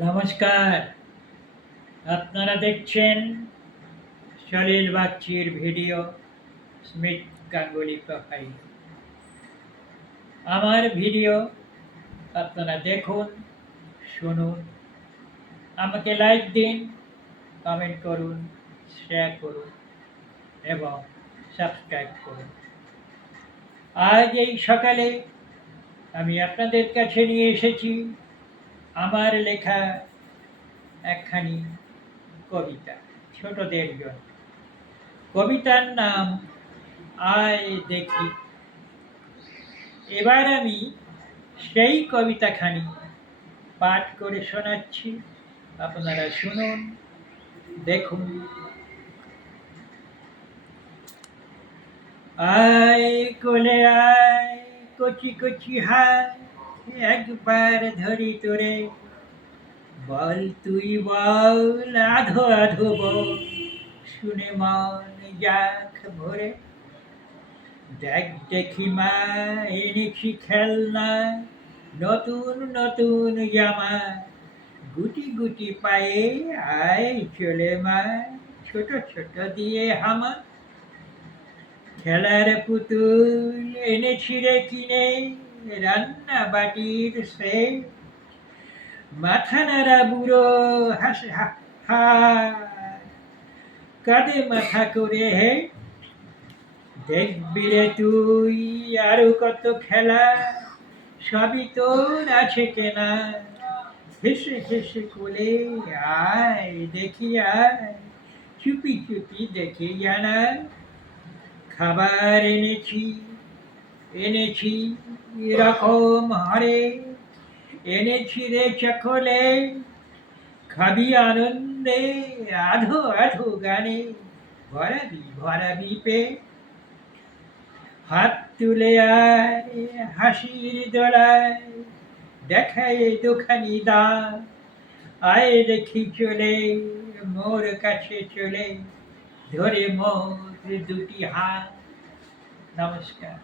নমস্কার। আপনারা দেখছেন সলিল বাগচির ভিডিও স্মিথ গাঙ্গুলি প্রোফাইল। আমার ভিডিও আপনারা দেখুন, শুনুন, আমাকে লাইক দিন, কমেন্ট করুন, শেয়ার করুন এবং সাবস্ক্রাইব করুন। আজ এই সকালে আমি আপনাদের কাছে নিয়ে এসেছি আমার লেখা একখানি কবিতা, ছোটদের জন্য। কবিতার নাম আয় দেখি। এবার আমি সেই কবিতাখানি পাঠ করে শোনাচ্ছি, আপনারা শুনুন, দেখুন। আয় কোলে আয়, কচি কচি হায়, একবার ধরি তোরে, বল তুই বল, আধো আধো বল, শুনে মন যাক ভরে। দেখ দেখি মা, এনেছি খেলনা, নতুন নতুন জামা, গুটি গুটি পায়ে আয় চলে মা, ছোট ছোট দিয়ে হামা। খেলার পুতুল এনেছি রে কিনে, রান্না বাটির সে, মাথা নাড়া বুড়ো হাসে হা হা, কাঁধে মাথা করে হে। দেখবি রে তুই আরো কত খেলা, সবই তোর আছে কেনা, হেসে হেসে কোলে আয় দেখি আয়, চুপি চুপি দেখে জানা। খাবার এনেছি এনেছি রকম হারে, এনেছি রে চকলে, খাবি আনন্দে আধো আধো গানে, ভরাবি ভরাবি পে। হাত তুলে আয় হাসির দোলায়, দেখায় দুখানি দাঁত, আয় দেখি চলে মোর কাছে চলে, ধরে মোর দুটি হাত। নমস্কার।